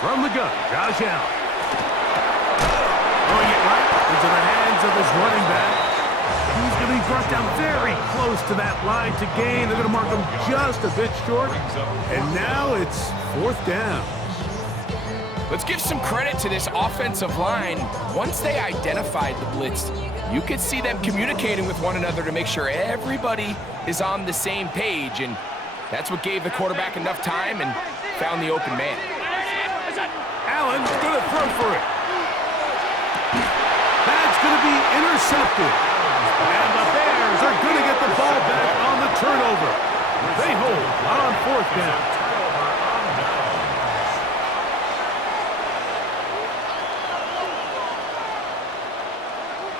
From the gun, Josh Allen. Throwing it right into the hands of his running back. He's going to be brought down very close to that line to gain. They're going to mark him just a bit short. And now it's 4th down. Let's give some credit to this offensive line. Once they identified the blitz, you could see them communicating with one another to make sure everybody is on the same page. And that's what gave the quarterback enough time and found the open man. Allen's going to throw for it. That's going to be intercepted. And the Bears are going to get the ball back on the turnover. They hold on 4th down.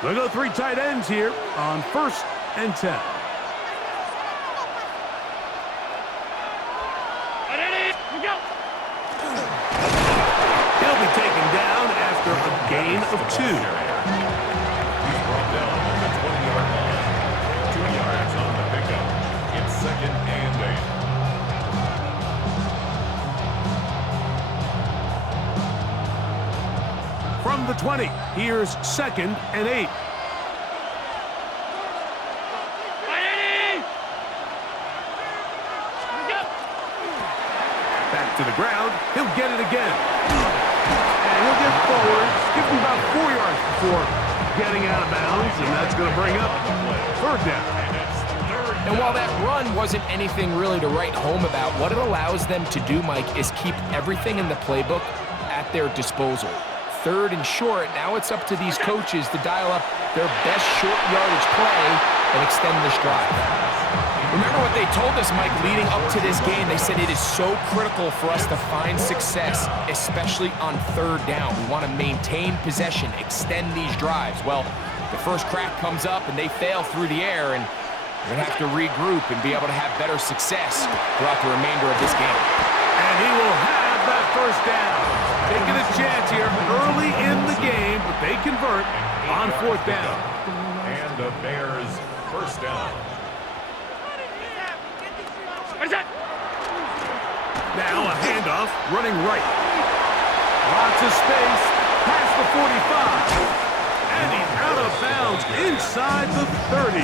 They'll go 3 tight ends here on 1st and 10. He'll be taken down after a gain of 2. He's brought down on the 20-yard line. 2 yards on the pickup. It's 2nd and 8. From the 20, here's 2nd and 8. Back to the ground. He'll get it again. And he'll get forward. Give him about 4 yards before getting out of bounds, and that's going to bring up 3rd down. And while that run wasn't anything really to write home about, what it allows them to do, Mike, is keep everything in the playbook at their disposal. 3rd and short, now it's up to these coaches to dial up their best short yardage play and extend this drive. Remember what they told us, Mike, leading up to this game. They said it is so critical for us to find success, especially on 3rd down. We want to maintain possession, extend these drives. Well, the first crack comes up and they fail through the air, and they're going to have to regroup and be able to have better success throughout the remainder of this game. And he will have that 1st down. Taking a chance here early in the game, but they convert on 4th down. And the Bears 1st down. Now a handoff, running right. Lots of space, past the 45. And he's out of bounds inside the 30.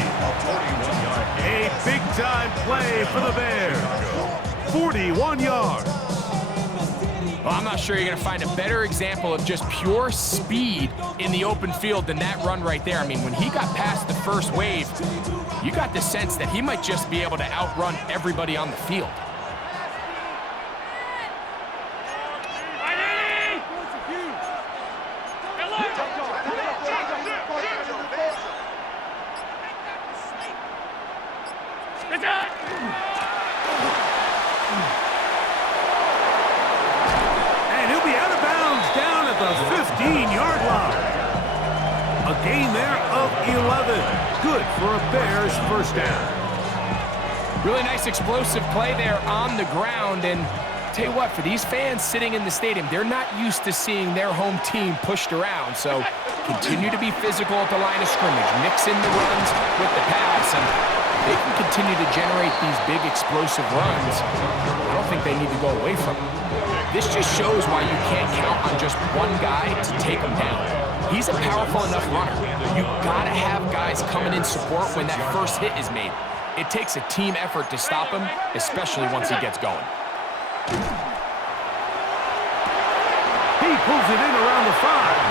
A big-time play for the Bears. 41 yards. Well, I'm not sure you're going to find a better example of just pure speed in the open field than that run right there. I mean, when he got past the first wave, you got the sense that he might just be able to outrun everybody on the field. And he'll be out of bounds down at the 15-yard line. A gain there of 11. Good for a Bears 1st down. Really nice explosive play there on the ground. And tell you what, for these fans sitting in the stadium, they're not used to seeing their home team pushed around. So continue to be physical at the line of scrimmage. Mix in the runs with the pass, and they can continue to generate these big explosive runs. I don't think they need to go away from them. This just shows why you can't count on just one guy to take him down. He's a powerful enough runner. You gotta have guys coming in support when that first hit is made. It takes a team effort to stop him, especially once he gets going. He pulls it in around the 5.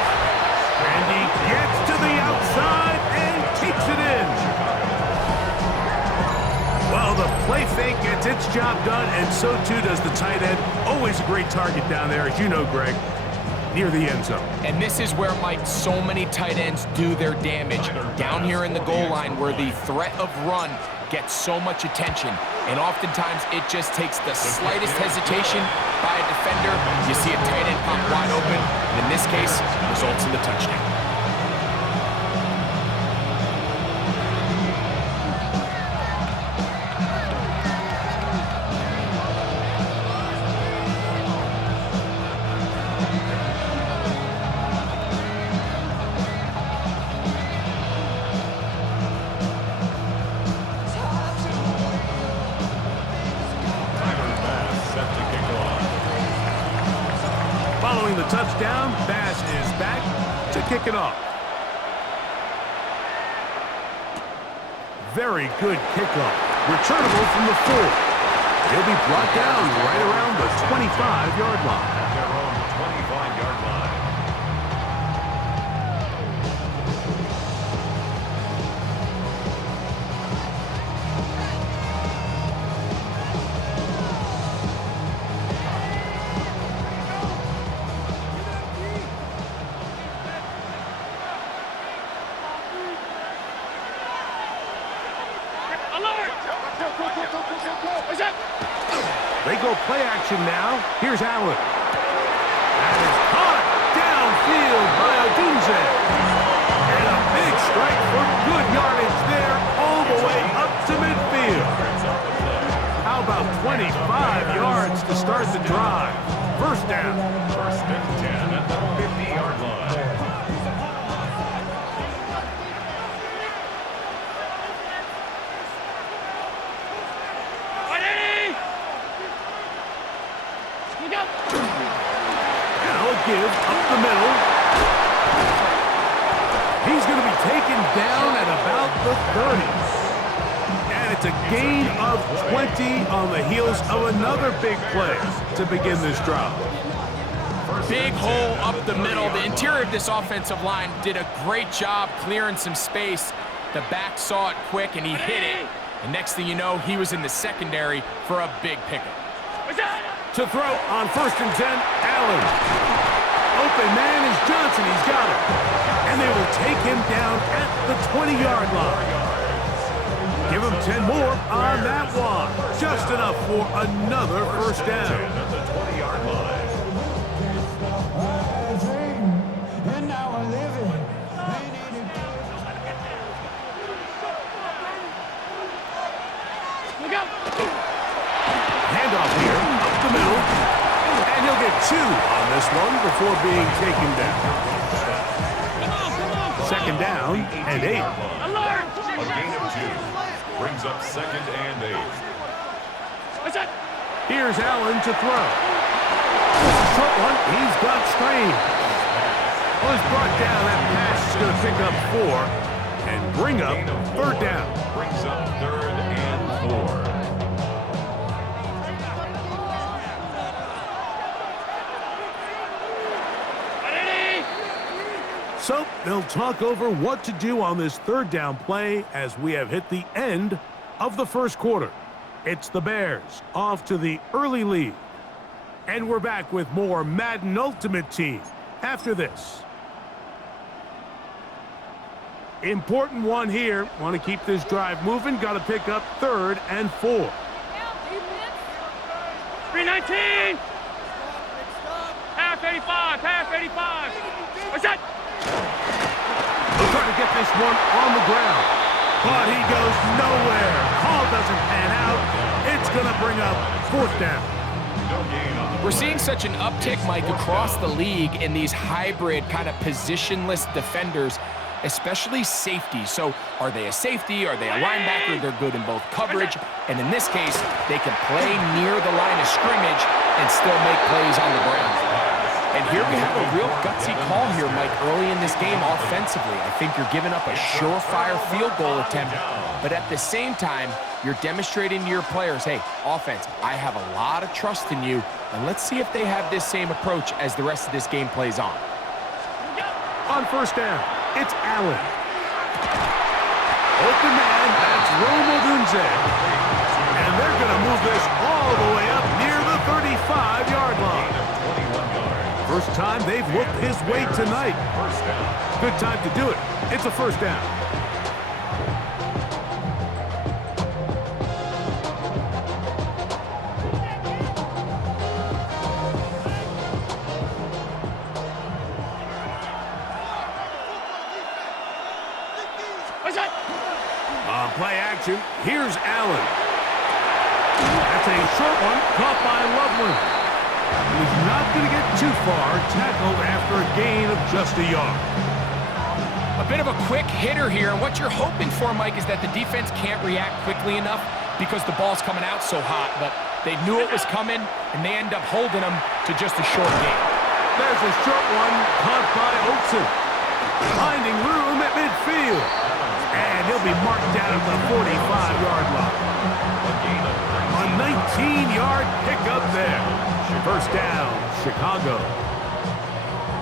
And he gets to the outside and takes it in. Well, the play fake gets its job done, and so too does the tight end. Always a great target down there, as you know, Greg, near the end zone. And this is where, Mike, so many tight ends do their damage. Down here in the goal line where the threat of run gets so much attention. And oftentimes it just takes the slightest hesitation by a defender. You see a tight end pop wide open, and in this case, results in the touchdown. the touchdown. Bass is back to kick it off. Very good kickoff. Returnable from the 4. He'll be brought down right around the 25-yard line. At their own 25-yard line. They go play action now. Here's Allen. That is caught downfield by Odunze. And a big strike for good yardage there all the way up to midfield. How about 25 yards to start the drive? First down. First and 10 at the 50-yard line. Give up the middle. He's going to be taken down at about the 30. And it's a gain of 20 on the heels of another big play to begin this drive. Big hole up the middle. The interior of this offensive line did a great job clearing some space. The back saw it quick, and he hit it. And next thing you know, he was in the secondary for a big pickup. To throw on first and 10, Allen. Open man is Johnson. He's got it. And they will take him down at the 20-yard line. Give him 10 more on that one. Just enough for another first down. At the 20-yard line. Handoff here, up the middle. And he'll get 2 on this one before being taken down. Second down and 8. A gain of 2. Brings up second and 8. Here's Allen to throw. This is a short one. He's got strain. Well, he's brought down. That pass is going to pick up 4 and bring up third down. Brings up third and 4. So they'll talk over what to do on this third down play as we have hit the end of the first quarter. It's the Bears off to the early lead. And we're back with more Madden Ultimate Team after this. Important one here. Want to keep this drive moving. Got to pick up third and 4. 319. Half 85. Half 85. What's that? He'll try to get this one on the ground. But he goes nowhere. Call doesn't pan out. It's going to bring up fourth down. We're seeing such an uptick, Mike, across the league in these hybrid kind of positionless defenders, especially safety. So are they a safety? Are they a linebacker? They're good in both coverage. And in this case, they can play near the line of scrimmage and still make plays on the ground. And here we have a real gutsy call here, Mike, early in this game offensively. I think you're giving up a surefire field goal attempt, but at the same time, you're demonstrating to your players, hey, offense, I have a lot of trust in you, and let's see if they have this same approach as the rest of this game plays on. On first down, it's Allen. Open man, that's Odunze. And they're going to move this all the way up near the 35-yard line. First time they've looked his way tonight. Good time to do it. It's a first down. On play action, here's Allen. That's a short one caught by Loveland. He's not going to get too far, tackled after a gain of just a yard. A bit of a quick hitter here, and what you're hoping for, Mike, is that the defense can't react quickly enough because the ball's coming out so hot, but they knew it was coming, and they end up holding them to just a short gain. There's a short one caught by Olsen. Finding room at midfield. And he'll be marked down at the 45-yard line. A 19-yard pickup there. First down, Chicago.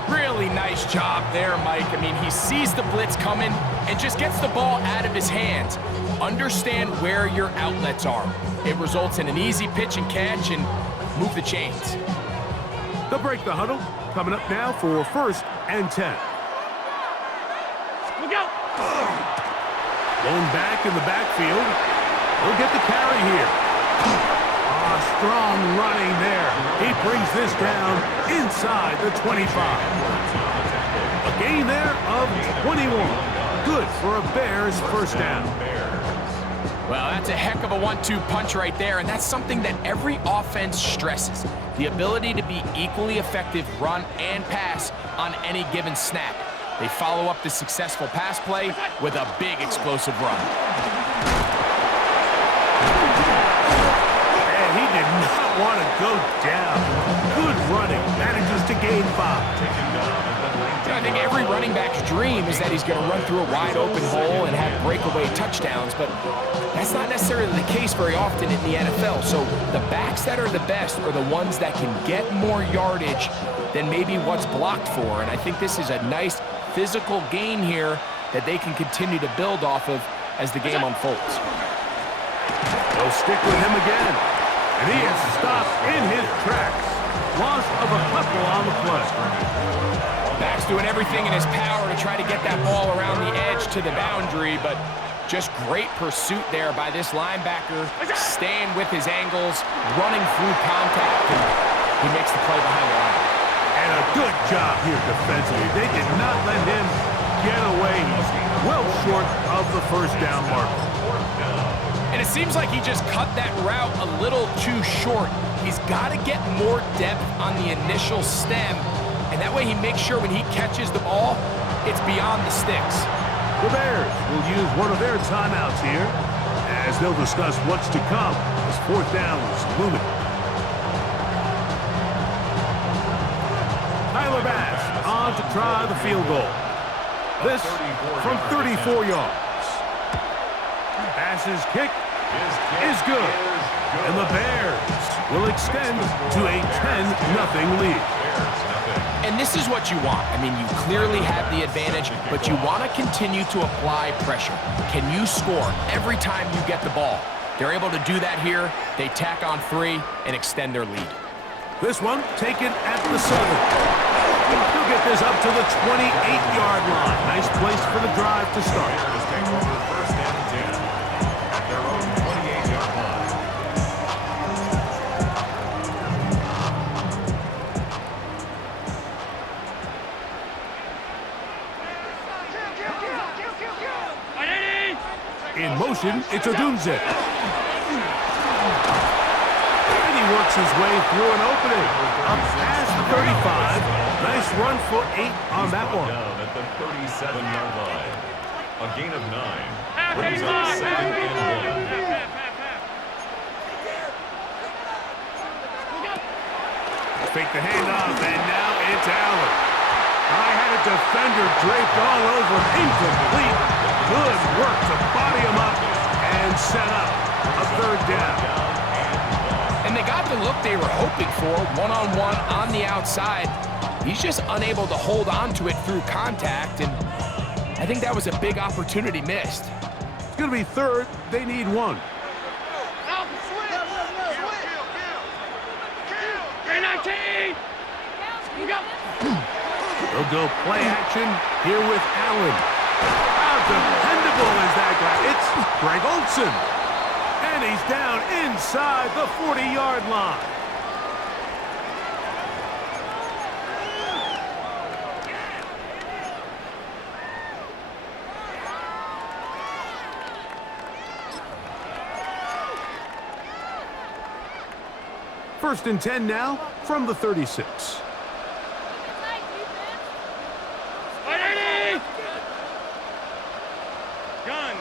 Really nice job there, Mike. I mean, he sees the blitz coming and just gets the ball out of his hands. Understand where your outlets are. It results in an easy pitch and catch and move the chains. They'll break the huddle. Coming up now for 1st and 10. Look out! Blown back in the backfield. He'll get the carry here. Strong running there. He brings this down inside the 25. A gain there of 21. Good for a Bears first down. Well, that's a heck of a 1-2 punch right there, and that's something that every offense stresses. The ability to be equally effective run and pass on any given snap. They follow up the successful pass play with a big explosive run. And he did not want to go down. Good running. Manages to gain 5. I think every running back's dream is that he's going to run through a wide open hole and have breakaway touchdowns, but that's not necessarily the case very often in the NFL. So the backs that are the best are the ones that can get more yardage than maybe what's blocked for. And I think this is a nice physical gain here that they can continue to build off of as the game unfolds. They'll stick with him again. And he is stopped in his tracks. Loss of a couple on the play. Back's doing everything in his power to try to get that ball around the edge to the boundary, but just great pursuit there by this linebacker, staying with his angles, running through contact, and he makes the play behind the line. And a good job here defensively. They did not let him get away. He's well short of the first down marker. And it seems like he just cut that route a little too short. He's got to get more depth on the initial stem, and that way he makes sure when he catches the ball, it's beyond the sticks. The Bears will use one of their timeouts here as they'll discuss what's to come as 4th down is looming. Tyler Bass on to try the field goal. This from 34 yards. Bass's kick is good. And the Bears will extend to a 10-0 lead. And this is what you want. I mean, you clearly have the advantage, but you want to continue to apply pressure. Can you score every time you get the ball? They're able to do that here. They tack on 3 and extend their lead. This one taken at the 7. He'll get this up to the 28-yard line. Nice place for the drive to start. First and 10 at their own 28-yard line. In motion, it's Odunze. And he works his way through an opening. Up past the 35. Nice run for 8 on that one. Down at the 37-yard line. A gain of 9. Brings up 2nd and 1. Fake the handoff, and now it's Allen. I had a defender draped all over, incomplete. Good work to body him up and set up a 3rd down. And they got the look they were hoping for, one-on-one on the outside. He's just unable to hold on to it through contact, and I think that was a big opportunity missed. It's going to be 3rd. They need 1. 319! You go! They'll go play action here with Allen. How dependable is that guy? It's Greg Olsen. And he's down inside the 40-yard line. First and 10 now from the 36. Gun!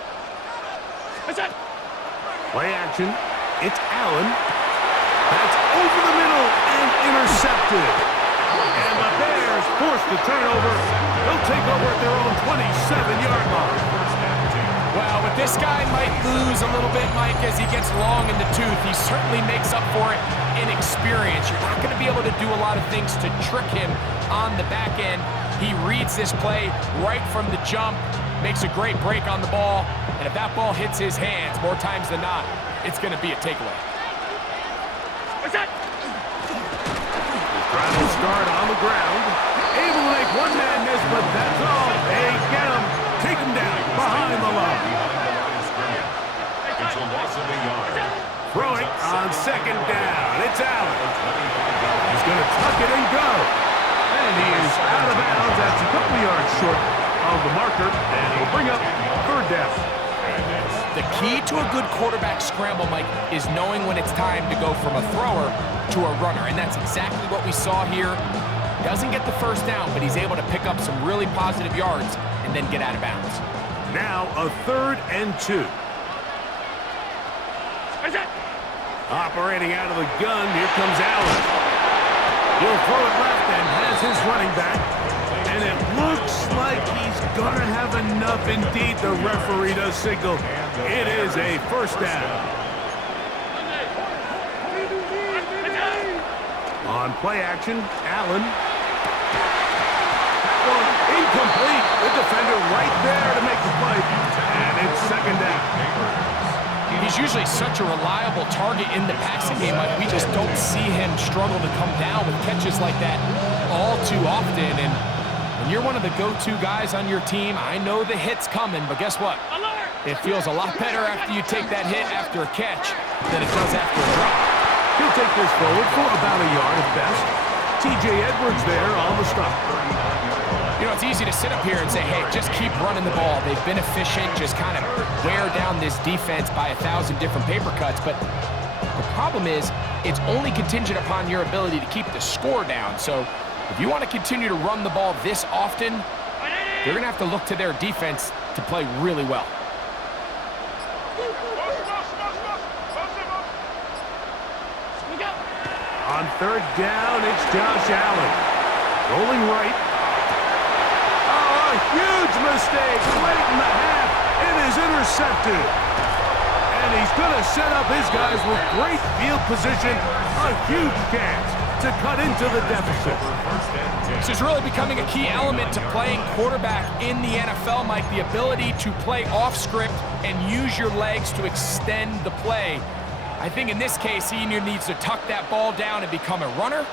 What's that? Play action. It's Allen. That's over the middle and intercepted. And the forced the turnover. They'll take over at their own 27-yard line. Well, with this guy might lose a little bit, Mike, as he gets long in the tooth. He certainly makes up for it in experience. You're not going to be able to do a lot of things to trick him on the back end. He reads this play right from the jump, makes a great break on the ball, and if that ball hits his hands more times than not, it's going to be a takeaway. What's that? Trying to start on the ground. Able to make one man miss, but that's all. They get him. Take him down behind the line. It's a loss of a yard. Throwing on second down. It's Allen. He's going to tuck it and go. And he is out of bounds. That's a couple yards short of the marker. And he'll bring up third down. The key to a good quarterback scramble, Mike, is knowing when it's time to go from a thrower to a runner. And that's exactly what we saw here. Doesn't get the first down, but he's able to pick up some really positive yards and then get out of bounds. Now a 3rd and 2. What's that? Operating out of the gun, here comes Allen. He'll throw it left and has his running back. And it looks like he's going to have enough. Indeed, the referee does signal. It is a first down. On play action, Allen. That one incomplete. The defender right there to make the play. And it's second down. He's usually such a reliable target in the passing game. Like, we just don't see him struggle to come down with catches like that all too often. And when you're one of the go-to guys on your team, I know the hit's coming, but guess what? It feels a lot better after you take that hit after a catch than it does after a drop. He'll take this forward for about a yard at best. T.J. Edwards there on the stop. You know, it's easy to sit up here and say, hey, just keep running the ball. They've been efficient, just kind of wear down this defense by 1,000 different paper cuts. But the problem is, it's only contingent upon your ability to keep the score down. So if you want to continue to run the ball this often, you're going to have to look to their defense to play really well. On third down, it's Josh Allen. Rolling right. Oh, a huge mistake late in the half. It is intercepted. And he's going to set up his guys with great field position. A huge chance to cut into the deficit. This is really becoming a key element to playing quarterback in the NFL, Mike. The ability to play off script and use your legs to extend the play. I think in this case, he either needs to tuck that ball down and become a runner,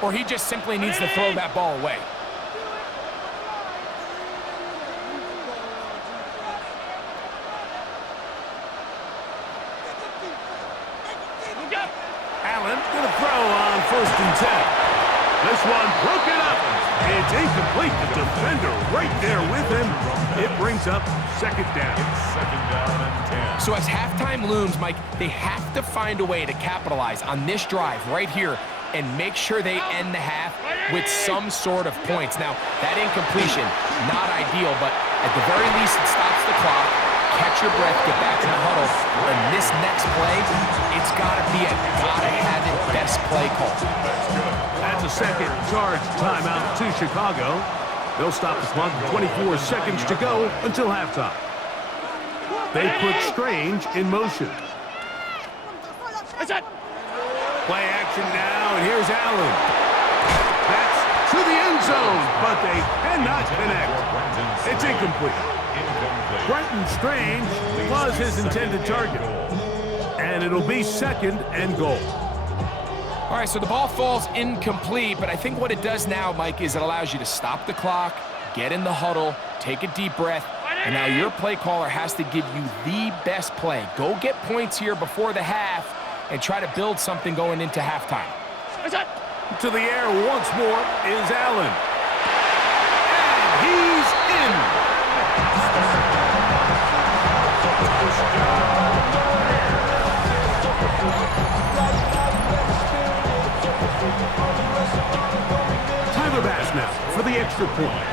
or he just simply needs to throw that ball away. Allen going to throw on 1st and 10. This one broken up. It's incomplete. The defender right there with him. It brings up second down. Second down and 10. So as halftime looms, Mike, they have to find a way to capitalize on this drive right here and make sure they end the half with some sort of points. Now, that incompletion, not ideal, but at the very least, it stops the clock. Catch your breath, get back in the huddle, and this next play, it's got to be a gotta-have-it best play call. That's a second charge timeout to Chicago. They'll stop the clock with 24 seconds to go until halftime. They put Strange in motion. Play action now, and here's Allen. That's to the end zone, but they cannot connect. It's incomplete. Brenton Strange was his intended target. And it'll be 2nd and goal. All right, so the ball falls incomplete, but I think what it does now, Mike, is it allows you to stop the clock, get in the huddle, take a deep breath, and now your play caller has to give you the best play. Go get points here before the half and try to build something going into halftime. To the air once more is Allen. And he's in. Tyler Bass now for the extra point.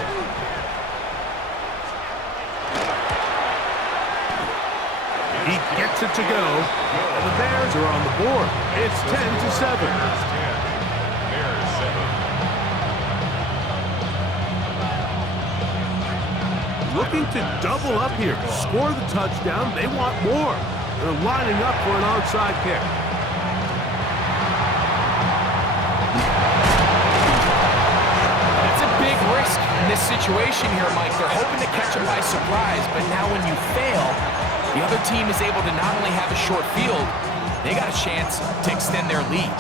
He gets it to go, and the Bears are on the board. It's 10-7. looking to double up here. Score the touchdown. They want more. They're lining up for an onside kick. That's a big risk in this situation here, Mike. They're hoping to catch them by surprise, but now when you fail, the other team is able to not only have a short field, they got a chance to extend their lead.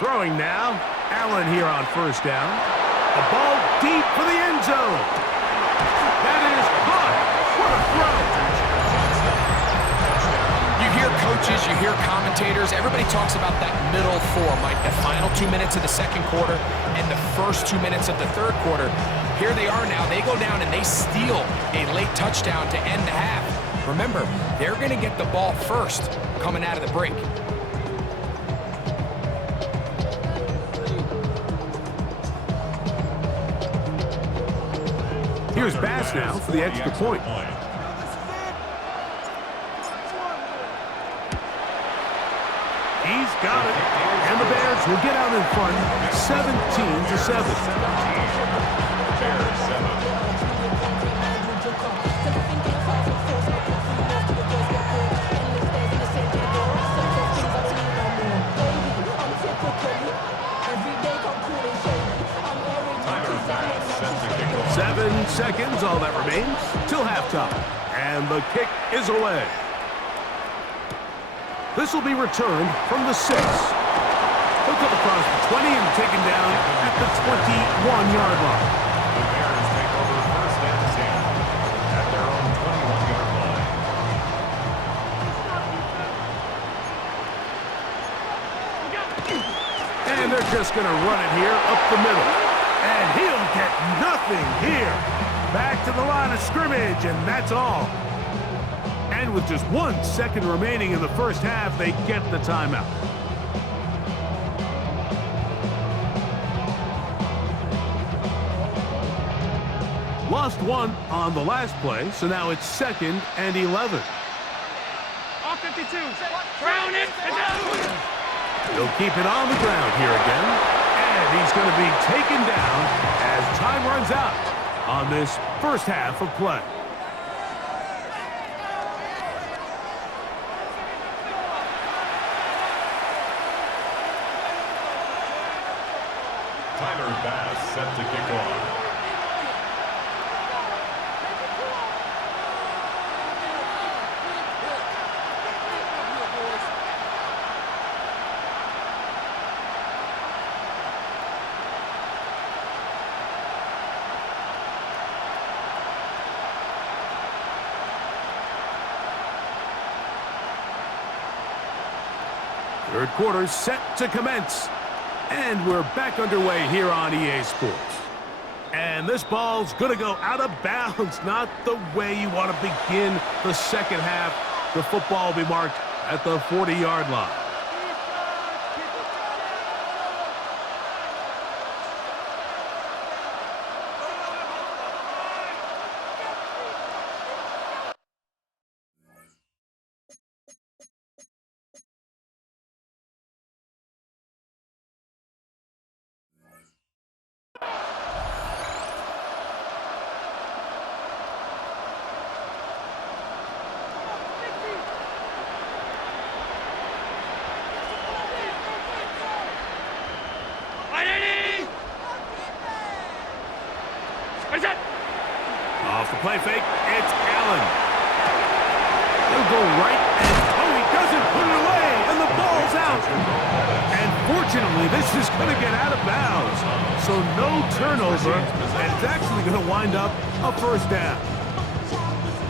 Throwing now, Allen here on first down. A ball deep for the end zone. That is caught. What a throw. You hear coaches, you hear commentators, everybody talks about that middle four, Mike, the final 2 minutes of the second quarter and the first 2 minutes of the third quarter. Here they are now. They go down and they steal a late touchdown to end the half. Remember, they're going to get the ball first coming out of the break. Here's Bass now for the extra point. He's got it. And the Bears will get out in front, 17-7. Bears 7. Tyler Bass set to kick off. 7 seconds, all that remains, till halftime. And the kick is away. This will be returned from the 6. He'll come across the 20 and taken down at the 21-yard line. The Bears take over first and 10 at their own 21-yard line. And they're just going to run it here up the middle. And he'll get nothing here. Back to the line of scrimmage, and that's all. And with just 1 second remaining in the first half, they get the timeout. Lost 1 on the last play, so now it's 2nd and 11. All 52. Crown it. He'll keep it on the ground here again. And he's going to be taken down as time runs out on this first half of play. Tyler Bass set to kick off. Third quarter set to commence. And we're back underway here on EA Sports. And this ball's going to go out of bounds. Not the way you want to begin the second half. The football will be marked at the 40-yard line. Off the play fake, it's Allen. He'll go right, and he doesn't put it away, and the ball's out. And fortunately, this is going to get out of bounds. So no turnover, and it's actually going to wind up a first down.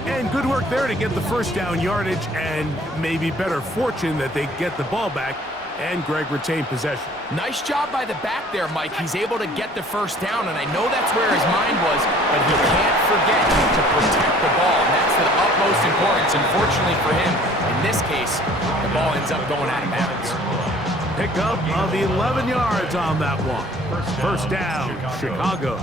And good work there to get the first down yardage, and maybe better fortune that they get the ball back, and Greg retained possession. Nice job by the back there, Mike. He's able to get the first down, and I know that's where his mind was, but he can't forget to protect the ball. And that's the utmost importance, unfortunately for him. In this case, the ball ends up going out of bounds. Pickup of 11 yards on that one. First down, Chicago.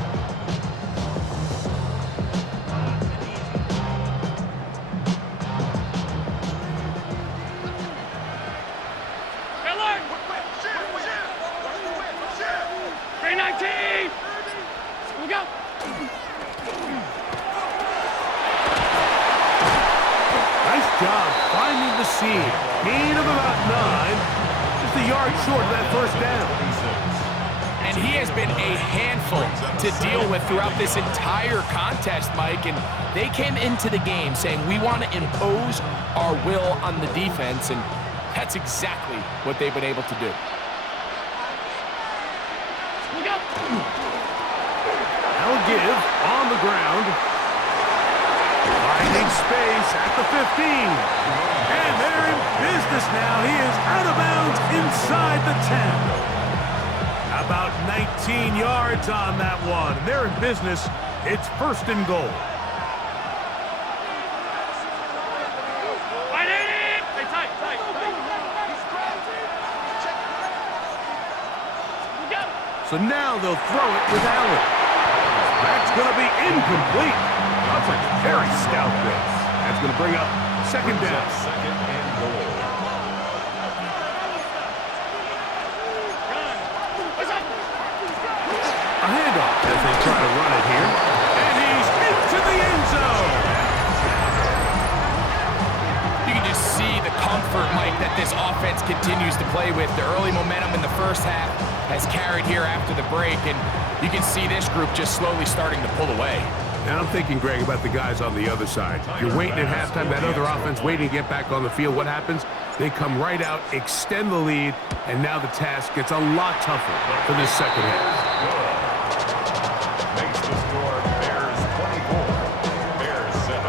job finding the seam. Gain of about 9. Just a yard short of that first down. And he has been a handful to deal with throughout this entire contest, Mike. And they came into the game saying, we want to impose our will on the defense. And that's exactly what they've been able to do. Now give on the ground. Finding space at the 15. And they're in business now. He is out of bounds inside the 10. About 19 yards on that one. They're in business. It's first and goal. So now they'll throw it with Allen. That's going to be incomplete. That's a very stout blitz. That's going to bring up second down. Second and goal. A handoff as they try to run it here. And he's into the end zone. You can just see the comfort, Mike, that this offense continues to play with. The early momentum in the first half has carried here after the break, and you can see this group just slowly starting to pull away. And I'm thinking, Greg, about the guys on the other side. You're waiting at halftime, that other offense waiting to get back on the field. What happens? They come right out, extend the lead, and now the task gets a lot tougher for this second half. Makes the score Bears 24, Bears 7.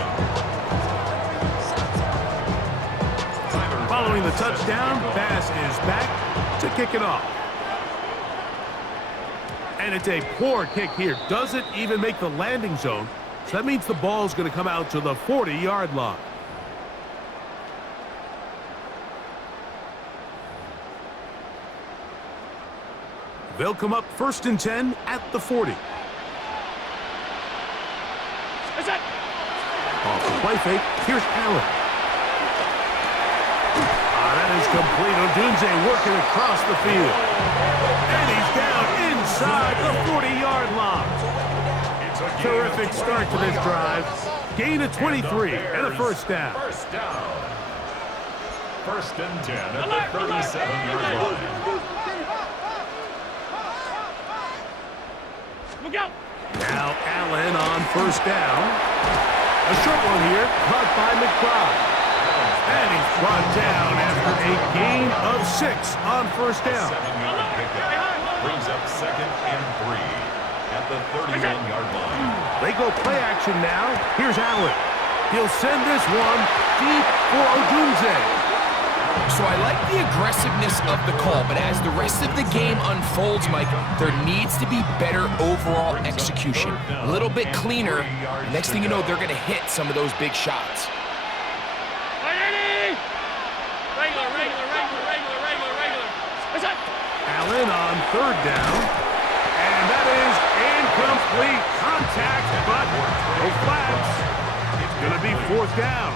Following the touchdown, Bass is back to kick it off. And it's a poor kick here. Doesn't even make the landing zone. So that means the ball's going to come out to the 40-yard line. They'll come up first and 10 at the 40. Off the play fake. Here's Allen. That is complete. Odunze working across the field. And he's down inside the 40-yard line. Terrific start to this drive. Gain of 23 and a first down. First down. First and 10 at the 37-yard line. Look out! Now Allen on first down. A short one here, caught by McBride. And he's brought down after a gain of 6 on first down. 7-yard pickup. Brings up second and 3 at the 31-yard line. They go play action now. Here's Allen. He'll send this one deep for Odunze. So I like the aggressiveness of the call, but as the rest of the game unfolds, Mike, there needs to be better overall execution. A little bit cleaner. Next thing you know, they're going to hit some of those big shots. Regular. Allen on third down. And that is incomplete. Contact, but no flags. It's going to be fourth down.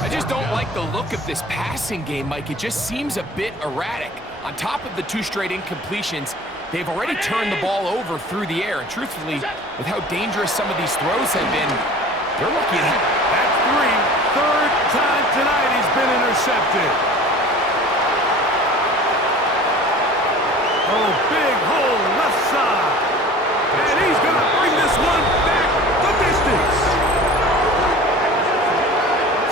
I just don't like the look of this passing game, Mike. It just seems a bit erratic. On top of the 2 straight incompletions, they've already turned the ball over through the air. And truthfully, with how dangerous some of these throws have been, they're lucky to have. That's 3. Third time tonight he's been intercepted. Oh, big hole left side. And he's going to bring this one back the distance.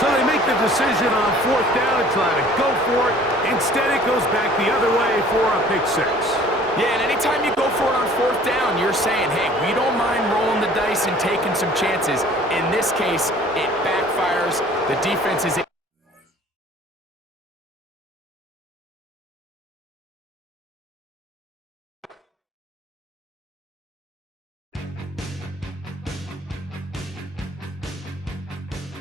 So they make the decision on fourth down and try to go for it. Instead, it goes back the other way for a pick 6. Yeah, and anytime you go for it on fourth down, you're saying, hey, we don't mind rolling the dice and taking some chances. In this case, it backfires. The defense is